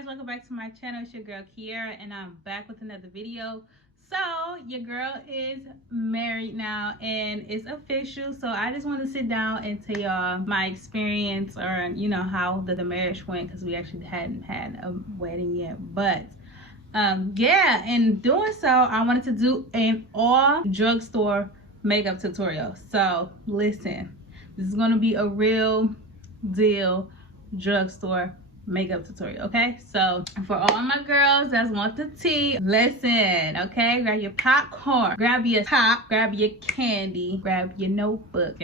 guys, welcome back to my channel. It's your girl Keiarah and I'm back with another video. So your girl is married now and it's official, so I just want to sit down and tell y'all my experience, or you know, how the marriage went, because we actually hadn't had a wedding yet. But yeah, in doing so, I wanted to do an all drugstore makeup tutorial. So listen, this is going to be a real deal drugstore makeup tutorial. Okay, so for all my girls that want the tea, listen. Okay, grab your popcorn, grab your pop, grab your candy, grab your notebook.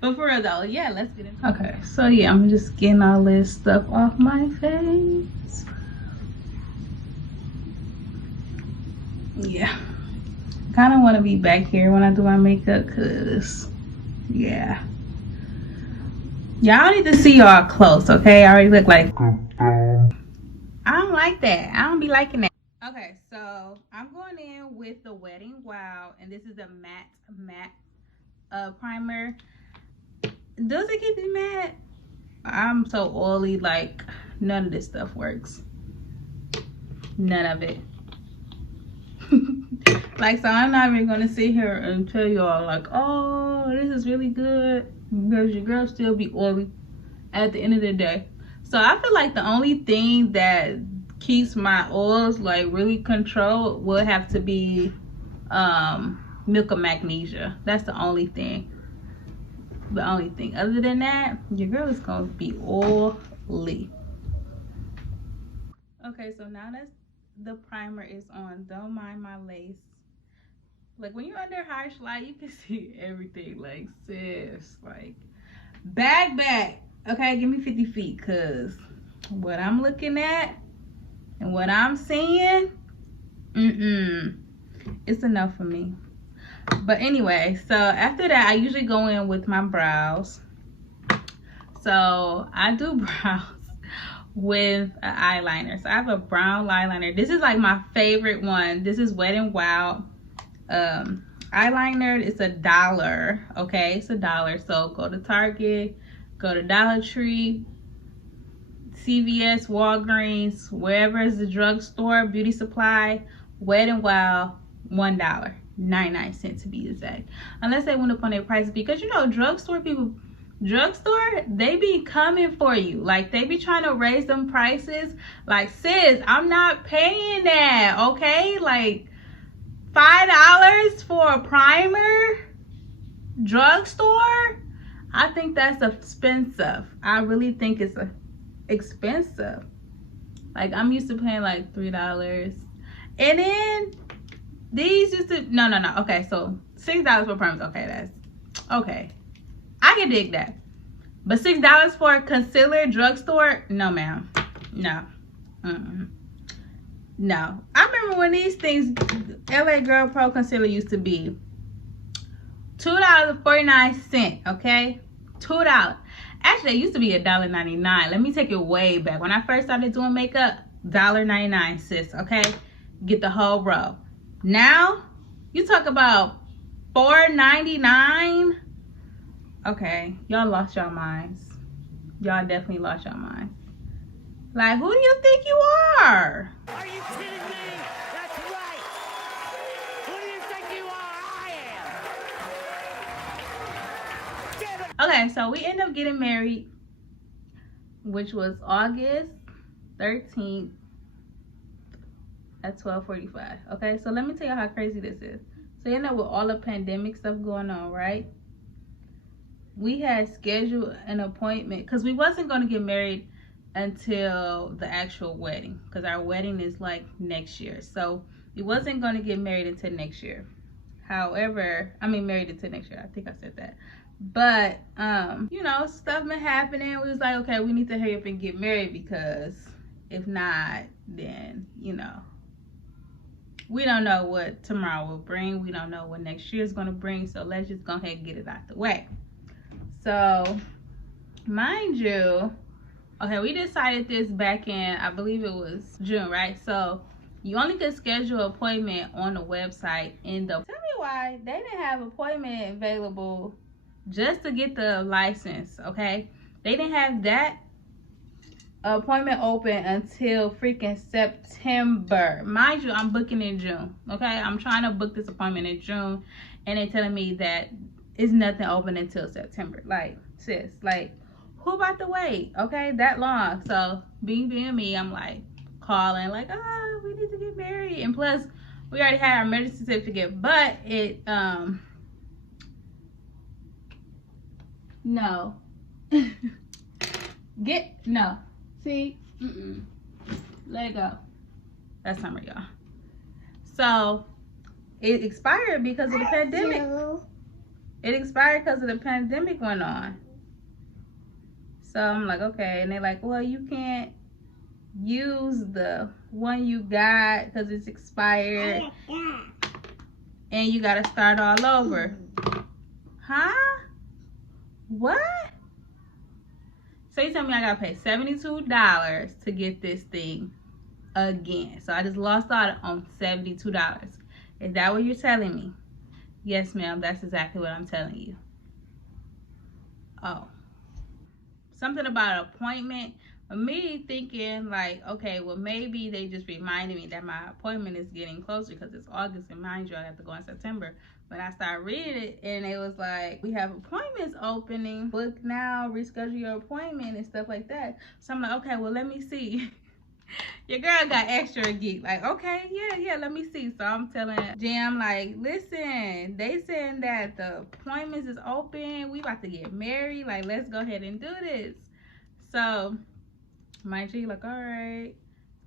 But for real though, yeah, let's get into it. Okay, so yeah, I'm just getting all this stuff off my face. Yeah, kind of want to be back here when I do my makeup, cause yeah, y'all need to see y'all close. Okay, I already look like I don't like that. I don't be liking that. Okay, so I'm going in with the Wedding Wow, and this is a matte primer. Does it keep you matte? I'm so oily, like none of this stuff works. None of it. Like, so I'm not even gonna sit here and tell y'all like, oh, this is really good, because your girl still be oily at the end of the day. So I feel like the only thing that keeps my oils like really controlled would have to be milk of magnesia. That's the only thing. The only thing. Other than that, your girl is gonna be oily. Okay, so now that the primer is on, don't mind my lace. Like, when you're under harsh light, you can see everything. Like, sis, like, back. Okay, give me 50 feet, because what I'm looking at and what I'm seeing, it's enough for me. But anyway, so after that, I usually go in with my brows. So I do brows with an eyeliner. So I have a brown eyeliner. This is like my favorite one. This is Wet n Wild eyeliner. It's $1. Okay, it's $1. So go to Target, go to Dollar Tree, CVS, Walgreens, wherever is the drugstore, beauty supply, Wet n Wild, $1.99 to be exact. Unless they went up on their prices, because you know, drugstore people, they be coming for you. Like, they be trying to raise them prices. Like, sis, I'm not paying that. Okay, like $5 for a primer, drugstore, I think that's expensive. I really think it's expensive. Like, I'm used to paying like $3, and then these used to no. Okay, so $6 for primers. Okay, that's okay. I can dig that. But $6 for a concealer drugstore? No, ma'am. No. No. I remember when these things, LA Girl Pro Concealer used to be $2.49. Okay? $2. Actually, it used to be $1.99. Let me take it way back. When I first started doing makeup, $1.99, sis. Okay? Get the whole row. Now, you talk about $4.99. Okay, y'all lost your minds. Y'all definitely lost your minds. Like, who do you think you are? Are you kidding me? That's right. Who do you think you are? I am. Okay, so we ended up getting married, which was August 13th at 12:45. Okay, so let me tell you how crazy this is. So you know, with all the pandemic stuff going on, right? We had scheduled an appointment because we wasn't going to get married until the actual wedding, because our wedding is like next year. So we wasn't going to get married until next year. However, I mean married until next year. I think I said that. But you know, stuff been happening. We was like, okay, we need to hurry up and get married, because if not, then you know, we don't know what tomorrow will bring. We don't know what next year is going to bring. So let's just go ahead and get it out the way. So, mind you, okay, we decided this back in, I believe it was June, right? So, you only could schedule an appointment on the website. Tell me why they didn't have an appointment available just to get the license, okay? They didn't have that appointment open until freaking September. Mind you, I'm booking in June. Okay, I'm trying to book this appointment in June, and they're telling me that it's nothing open until September. Like, sis, like, who about to wait? Okay, that long. So being me, I'm like calling, like, we need to get married, and plus we already had our marriage certificate, but it no. No. See? Let it go. That's summer, y'all. So it expired because of the pandemic. It expired because of the pandemic went on. So I'm like, okay. And they're like, well, you can't use the one you got because it's expired. And you got to start all over. Huh? What? So you tell me I got to pay $72 to get this thing again. So I just lost out on $72. Is that what you're telling me? Yes, ma'am. That's exactly what I'm telling you. Oh. Something about an appointment. Me thinking like, okay, well, maybe they just reminded me that my appointment is getting closer because it's August, and mind you, I have to go in September. But I started reading it, and it was like, we have appointments opening, book now, reschedule your appointment and stuff like that. So I'm like, okay, well, let me see. Your girl got extra geek. Like, okay, yeah, let me see. So I'm telling Jam, like, listen, they saying that the appointments is open. We about to get married. Like, let's go ahead and do this. So my G, like, all right.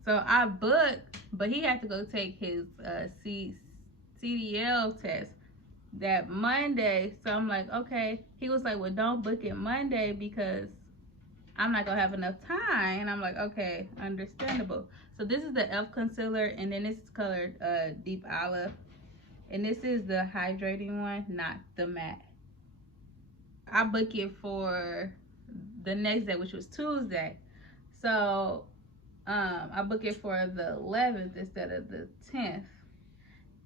So I booked, but he had to go take his CDL test that Monday. So I'm like, okay. He was like, well, don't book it Monday because I'm not gonna have enough time. And I'm like, okay, understandable. So this is the e.l.f. concealer, and then this is colored deep olive, and this is the hydrating one, not the matte. I booked it for the next day, which was Tuesday. So I booked it for the 11th instead of the 10th.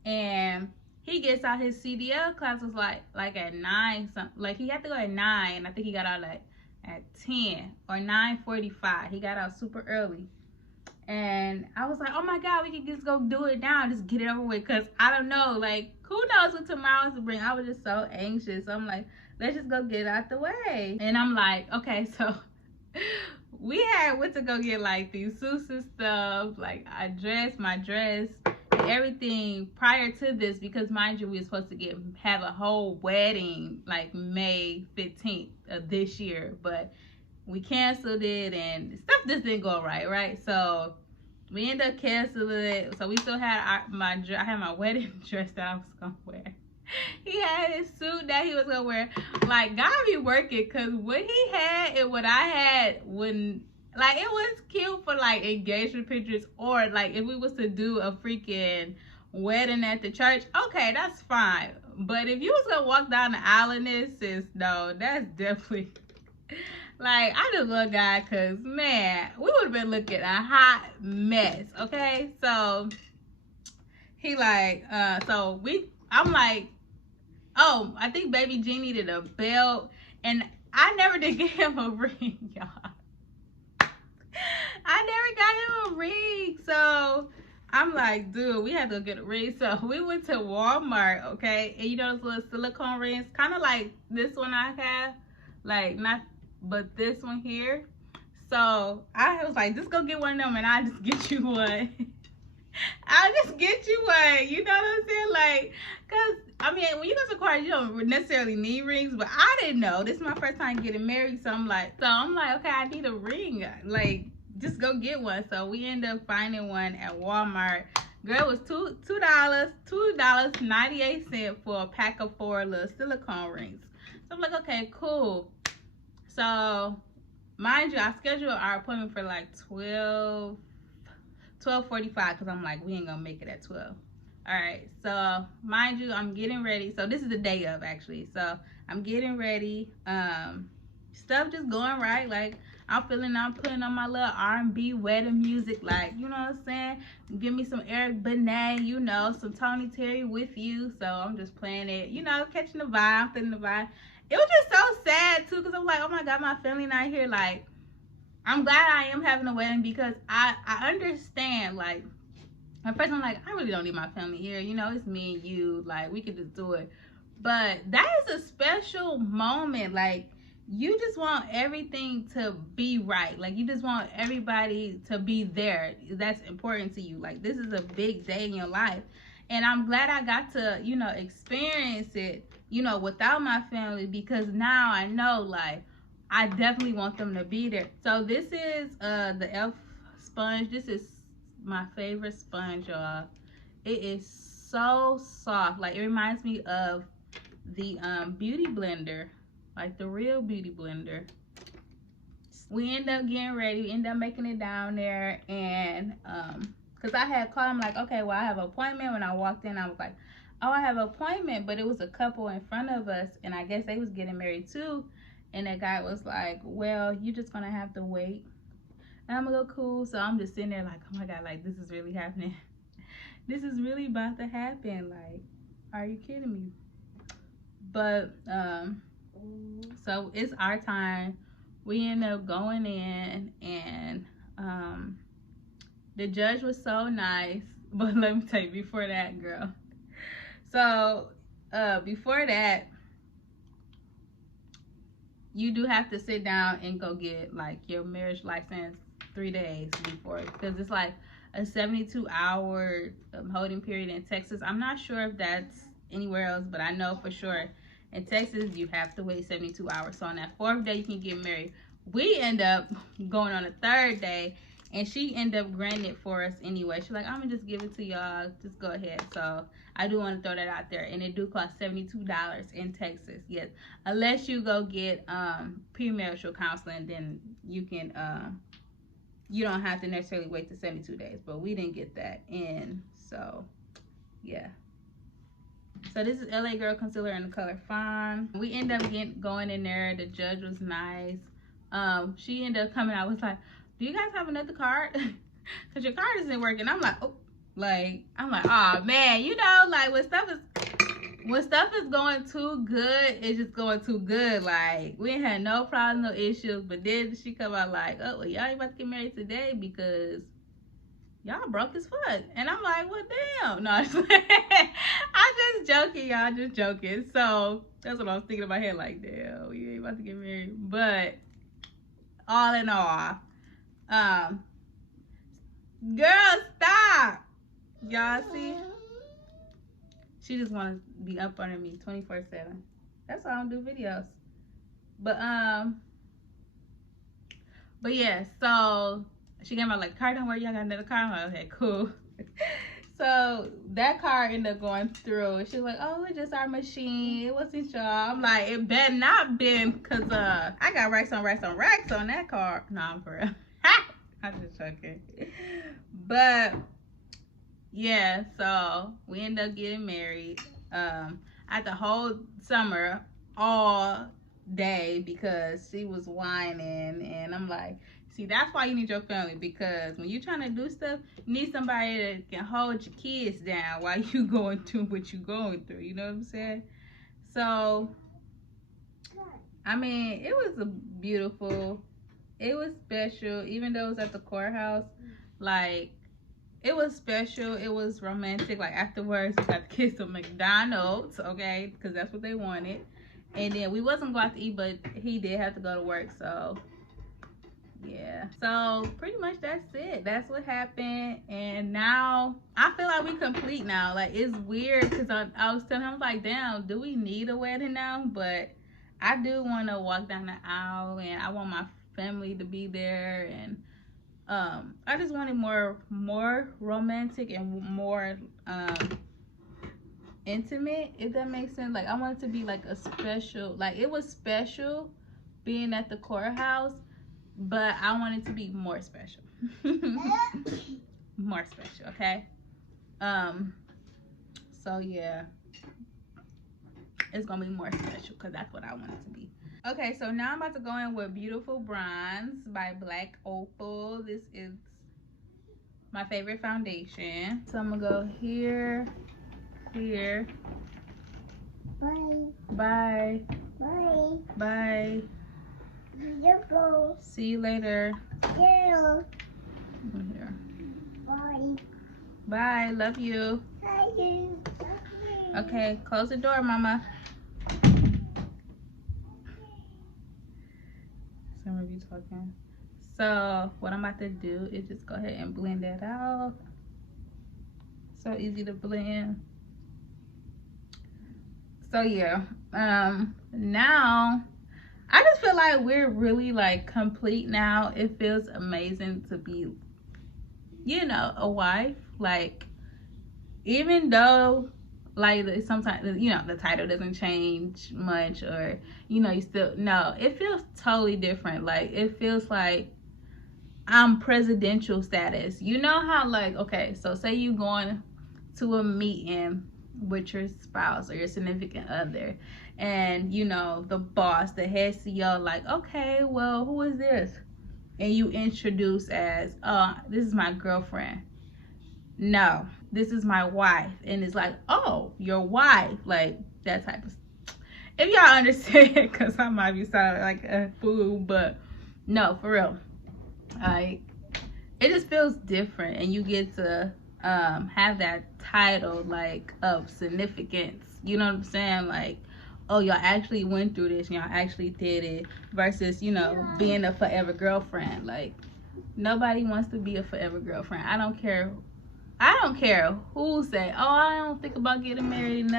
And he gets out his CDL class was like at 9 something. Like he had to go at 9, and I think he got out like at 10 or 9:45. He got out super early. And I was like, oh my God, we can just go do it now, just get it over with. Cause I don't know, like, who knows what tomorrow's to bring. I was just so anxious. So I'm like, let's just go get it out the way. And I'm like, okay, so we went to go get like these suits and stuff, like my dress, and everything prior to this, because mind you, we were supposed to have a whole wedding like May 15th of this year, but we canceled it and stuff just didn't go right? So we ended up canceling it. So we still had I had my wedding dress that I was gonna wear. He had his suit that he was gonna wear. Like, God be working, cause what he had and what I had wouldn't, like, it was cute for like engagement pictures, or like if we was to do a freaking wedding at the church, okay, that's fine. But if you was gonna walk down the aisle in this, sis, no, that's definitely like, I just love God, cause man, we would have been looking a hot mess. Okay, so he like, I'm like, oh, I think baby G needed a belt, and I never did get him a ring, y'all. I never got him a ring, so I'm like, dude, we had to get a ring. So we went to Walmart, okay, and you know those little silicone rings, kind of like this one I have, like not, but this one here. So I was like, just go get one of them, and I'll just get you one. I'll just get you one, you know what I'm saying? Like, cause I mean, when you go to choir, you don't necessarily need rings, but I didn't know. This is my first time getting married, so I'm like, okay, I need a ring. Like, just go get one. So we ended up finding one at Walmart. Girl, it was $2.98 for a pack of 4 little silicone rings. So I'm like, okay, cool. So mind you, I scheduled our appointment for like 12:45, because I'm like, we ain't gonna make it at 12. All right, so mind you, I'm getting ready. So this is the day of, actually. So I'm getting ready, stuff just going right. Like, I'm putting on my little R&B wedding music, like, you know what I'm saying? Give me some Eric Benet, you know, some Tony Terry With You. So I'm just playing it, you know, catching the vibe, feeling the vibe. It was just so sad too, because I'm like, oh my God, my family not here. Like, I'm glad I am having a wedding because I understand, like, at first I'm like, I really don't need my family here. You know, it's me and you. Like, we could just do it. But that is a special moment. Like, you just want everything to be right. Like, you just want everybody to be there. That's important to you. Like, this is a big day in your life. And I'm glad I got to, you know, experience it, you know, without my family, because now I know, like, I definitely want them to be there. So this is the Elf sponge. This is my favorite sponge, y'all. It is so soft. Like, it reminds me of the beauty blender, like the real beauty blender. We end up getting ready. We end up making it down there, and because I had called him like, okay, well, I have an appointment. When I walked in, I was like, oh, I have an appointment, but it was a couple in front of us, and I guess they was getting married too. And the guy was like, well, you're just gonna have to wait. And I'm gonna go, cool. So I'm just sitting there like, oh my god, like, this is really happening. This is really about to happen. Like, are you kidding me? But so it's our time. We end up going in, and the judge was so nice. But let me tell you, before that, girl. So before that, you do have to sit down and go get like your marriage license 3 days before, because it's like a 72-hour holding period in Texas. I'm not sure if that's anywhere else, but I know for sure in Texas you have to wait 72 hours. So on that 4th day you can get married. We end up going on the 3rd day, and she ended up granting it for us anyway. She's like, I'm gonna just give it to y'all, just go ahead. So I do want to throw that out there, and it do cost $72 in Texas, yes, unless you go get premarital counseling, then you can you don't have to necessarily wait the 72 days, but we didn't get that in. So yeah. So this is LA Girl Concealer in the color Fawn. We end up going in there. The judge was nice. She ended up coming out, was like, do you guys have another card? Because your card isn't working. I'm like, oh, like, I'm like, oh man, you know, like when stuff is going too good, it's just going too good. Like, we ain't had no problems, no issues. But then she come out like, oh, well, y'all ain't about to get married today because y'all broke as fuck. And I'm like, well, damn. No, I'm just joking, y'all, just joking. So that's what I was thinking in my head, like, damn, you ain't about to get married. But all in all, girl, stop. Y'all see? She just want to be up under me 24/7. That's why I don't do videos. But yeah, so she came out like, car don't work, y'all got another car? I'm like, okay, cool. So that car ended up going through. She was like, oh, it's just our machine. It wasn't y'all. I'm like, it better not been, because I got racks on that car. No, I'm for real. I'm just joking. But yeah, so we ended up getting married at the whole summer, all day, because she was whining. And I'm like, see, that's why you need your family, because when you're trying to do stuff, you need somebody that can hold your kids down while you going through what you're going through. You know what I'm saying? So, I mean, it was beautiful. It was special, even though it was at the courthouse. Like, it was special. It was romantic. Like, afterwards, we got to kiss some McDonald's, okay? Because that's what they wanted. And then we wasn't going to eat, but he did have to go to work, so yeah. So pretty much that's it. That's what happened. And now I feel like we complete now. Like, it's weird because I was telling him, like, damn, do we need a wedding now? But I do want to walk down the aisle, and I want my family to be there, and I just wanted more romantic and more intimate, if that makes sense. Like, I wanted to be like a special, like, it was special being at the courthouse, but I wanted to be more special. More special, okay? So yeah, it's gonna be more special because that's what I want it to be. Okay, so now I'm about to go in with Beautiful Bronze by Black Opal. This is my favorite foundation. So I'm gonna go here, here. Bye. Bye. Bye. Bye. See you later. Here. Bye. Bye. Love you. Bye. Okay, close the door, Mama. Some of you talking. So what I'm about to do is just go ahead and blend that out. So easy to blend. So yeah, now I just feel like we're really like complete now. It feels amazing to be, you know, a wife. Like, even though like sometimes, you know, the title doesn't change much, or, you know, you still, no, it feels totally different. Like, it feels like I'm presidential status. You know how, like, okay, so say you going to a meeting with your spouse or your significant other, and, you know, the boss, the head CEO, like, okay, well, who is this? And you introduce as, oh, this is my girlfriend. No, this is my wife. And it's like, oh, your wife, like that type of, if y'all understand, because I might be sounding like a fool, but no, for real, like, it just feels different, and you get to have that title, like, of significance. You know what I'm saying? Like, oh, y'all actually went through this, and y'all actually did it, versus, you know, being a forever girlfriend. Like, nobody wants to be a forever girlfriend. I don't care who say, oh, I don't think about getting married,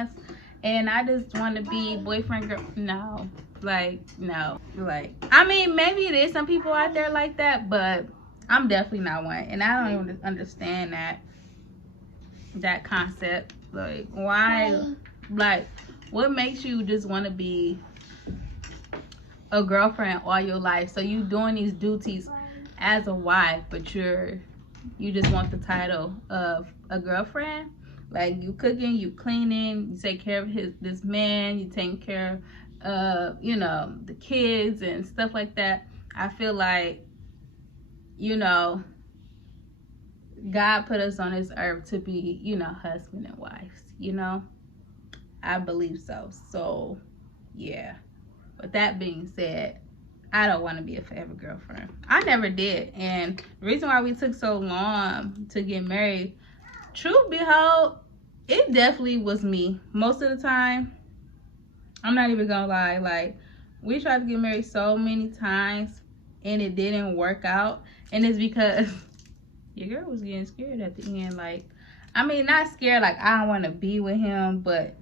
and I just want to be boyfriend girl. No, like, no. Like, I mean, maybe there's some people out there like that, but I'm definitely not one, and I don't even understand that concept. Like, why? Like, what makes you just want to be a girlfriend all your life? So you doing these duties as a wife, but you just want the title of a girlfriend? Like, you cooking, you cleaning, you take care of this man, you taking care of, you know, the kids and stuff like that. I feel like, you know, God put us on this earth to be, you know, husband and wives, you know. I believe so. So yeah, with that being said, I don't want to be a forever girlfriend. I never did. And the reason why we took so long to get married, truth behold, it definitely was me most of the time. I'm not even gonna lie. Like, we tried to get married so many times and it didn't work out, and it's because your girl was getting scared at the end. Like, I mean, not scared like I don't want to be with him, but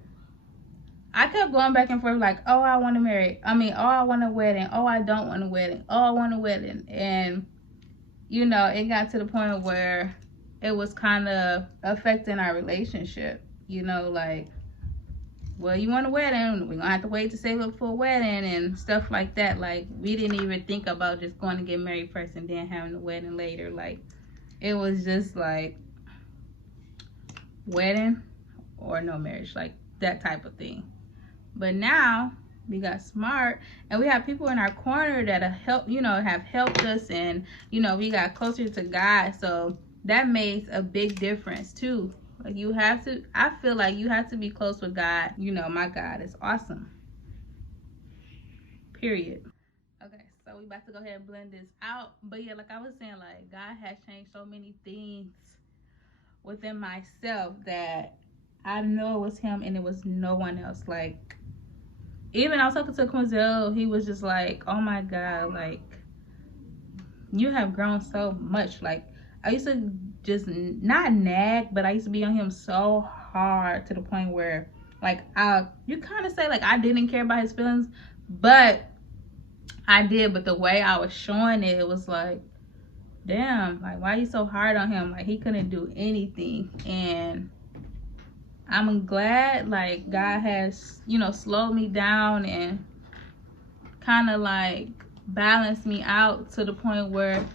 I kept going back and forth, like, oh, I want to marry. I mean, oh, I want a wedding. Oh, I don't want a wedding. Oh, I want a wedding. And, you know, it got to the point where it was kind of affecting our relationship. You know, like, well, you want a wedding, we're going to have to wait to save up for a wedding and stuff like that. Like, we didn't even think about just going to get married first and then having a wedding later. Like, it was just like wedding or no marriage, like that type of thing. But now we got smart, and we have people in our corner that have helped us, and, you know, we got closer to God. So that makes a big difference too. Like, I feel like you have to be close with God. You know, my God is awesome. Period. Okay, so we about to go ahead and blend this out. But yeah, like I was saying, like, God has changed so many things within myself that I know it was him and it was no one else. Like, even I was talking to Quinzel, he was just like, oh my God, like, you have grown so much. Like, I used to just not nag, but I used to be on him so hard to the point where, like, you kind of say, like, I didn't care about his feelings, but I did. But the way I was showing it, it was like, damn, like, why are you so hard on him? Like, he couldn't do anything. And I'm glad, like, God has, you know, slowed me down and kind of like balanced me out to the point where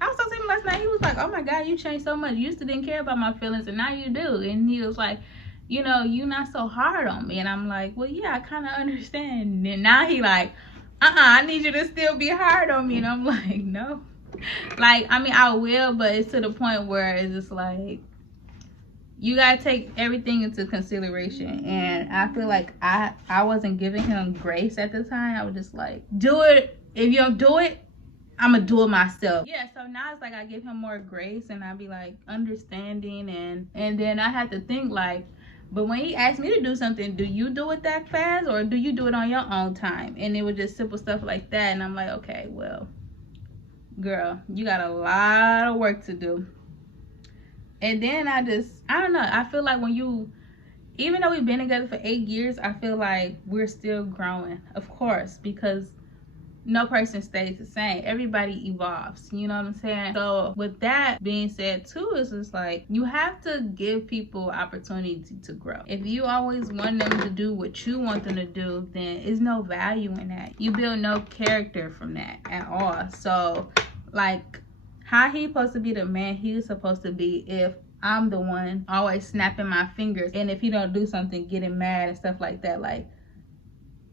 I was talking to him last night. He was like, oh my God, you changed so much. You used to didn't care about my feelings, and now you do. And he was like, you know, you're not so hard on me. And I'm like, well, yeah, I kind of understand. And now he like, I need you to still be hard on me. And I'm like, no. Like, I mean, I will, but it's to the point where it's just like, you gotta take everything into consideration. And I feel like I wasn't giving him grace at the time. I was just like, do it if you don't do it, I'm gonna do it myself. Yeah, so now it's like I give him more grace and I be like understanding, and then I had to think like, but when he asked me to do something, do you do it that fast or do you do it on your own time? And it was just simple stuff like that, and I'm like, okay, well, girl, you got a lot of work to do. And then I don't know, I feel like when you, even though we've been together for 8 years, I feel like we're still growing, of course, because no person stays the same. Everybody evolves, you know what I'm saying? So with that being said too, it's just like you have to give people opportunity to grow. If you always want them to do what you want them to do, then there's no value in that. You build no character from that at all. So like, how he supposed to be the man he's supposed to be if I'm the one always snapping my fingers, and if he don't do something getting mad and stuff like that? Like,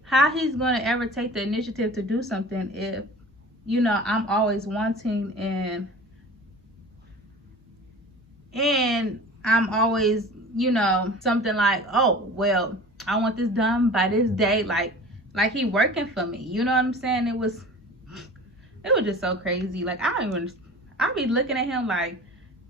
how he's gonna ever take the initiative to do something if, you know, I'm always wanting, and I'm always, you know, something like, oh well, I want this done by this day, like he working for me, you know what I'm saying? It was just so crazy. Like, I be looking at him like,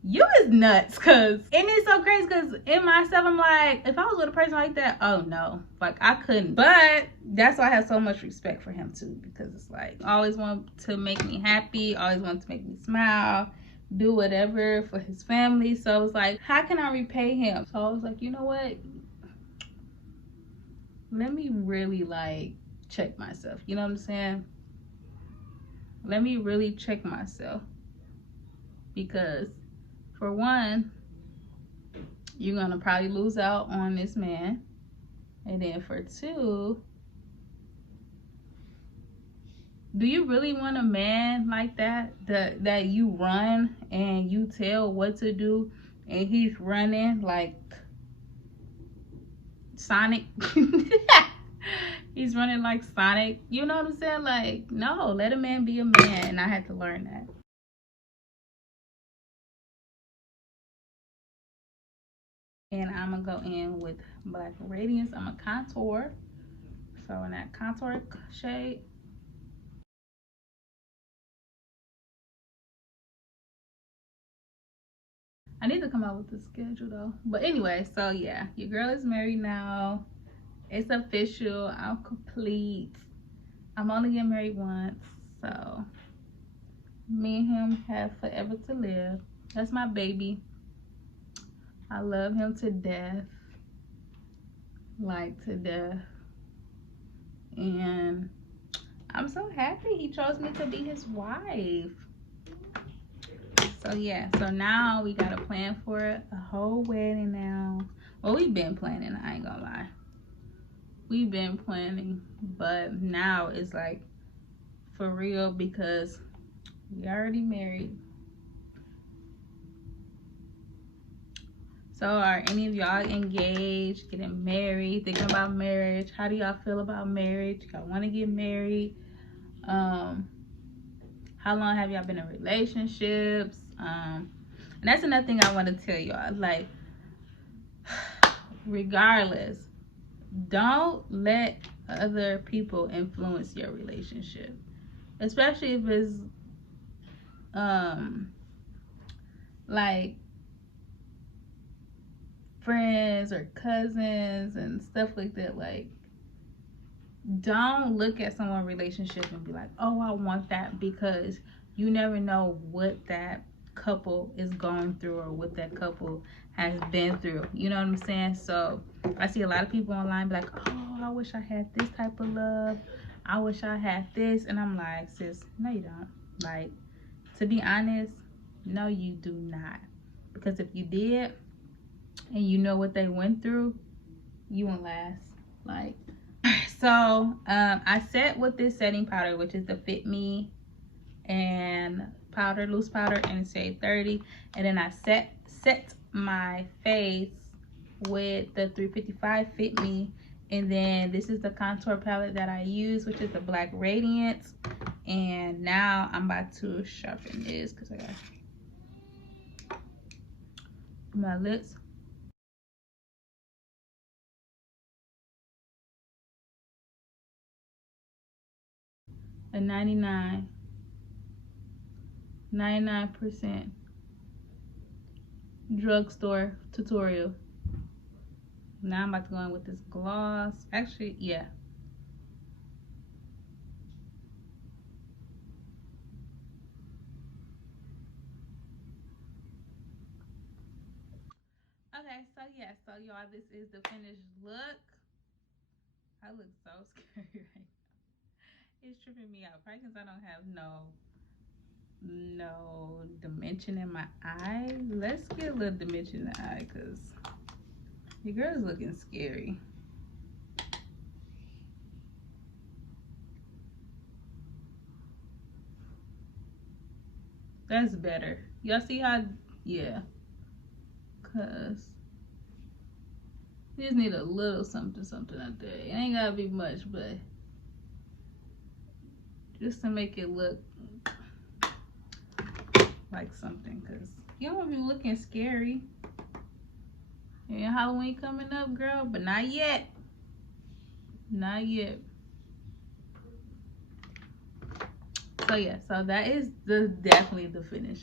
you is nuts. And it's so crazy because in myself I'm like, if I was with a person like that, oh no, like I couldn't. But that's why I have so much respect for him too, because it's like, always want to make me happy, always want to make me smile, do whatever for his family. So it's like, how can I repay him? So I was like, you know what, let me really like check myself, you know what I'm saying? Let me really check myself, because for one, you're gonna probably lose out on this man, and then for two, do you really want a man like that that you run and you tell what to do, and he's running like Sonic? He's running like Sonic, you know what I'm saying? Like, no, let a man be a man. And I had to learn that. And I'm gonna go in with Black Radiance. I'm a contour, so in that contour shade, I need to come out with the schedule though. But anyway, so yeah, your girl is married now. It's official. I'm complete. I'm only getting married once, so me and him have forever to live. That's my baby. I love him to death, like to death. And I'm so happy he chose me to be his wife. So yeah, so now we got a plan for a whole wedding now. Well, we've been planning, I ain't gonna lie. We've been planning, but now it's like for real, because we already married. So are any of y'all engaged, getting married, thinking about marriage? How do y'all feel about marriage? Y'all want to get married? How long have y'all been in relationships? And that's another thing I want to tell y'all. Like, regardless, don't let other people influence your relationship, especially if it's like friends or cousins and stuff like that. Like, don't look at someone's relationship and be like, oh, I want that, because you never know what that couple is going through or what that couple has been through, you know what I'm saying? So I see a lot of people online be like, oh, I wish I had this type of love, I wish I had this, and I'm like, sis, no you don't. Like, to be honest, no you do not, because if you did and you know what they went through, you won't last. Like, so I set with this setting powder, which is the Fit Me and powder, loose powder, in shade 30, and then I set my face with the 355 Fit Me, and then this is the contour palette that I use, which is the Black Radiance. And now I'm about to sharpen this because I got my lips. a 99% drugstore tutorial. Now I'm about to go in with this gloss. Actually, yeah. Okay, so yeah, so y'all, this is the finished look. I look so scary right now. It's tripping me out. Probably because I don't have no dimension in my eye. Let's get a little dimension in the eye, because your girl's looking scary. That's better. Y'all see how, yeah. Because you just need a little something out there. It ain't gotta be much, but just to make it look like something. Because you don't want to be looking scary. And Halloween coming up, girl, but not yet. Not yet. So yeah, so that is definitely the finish.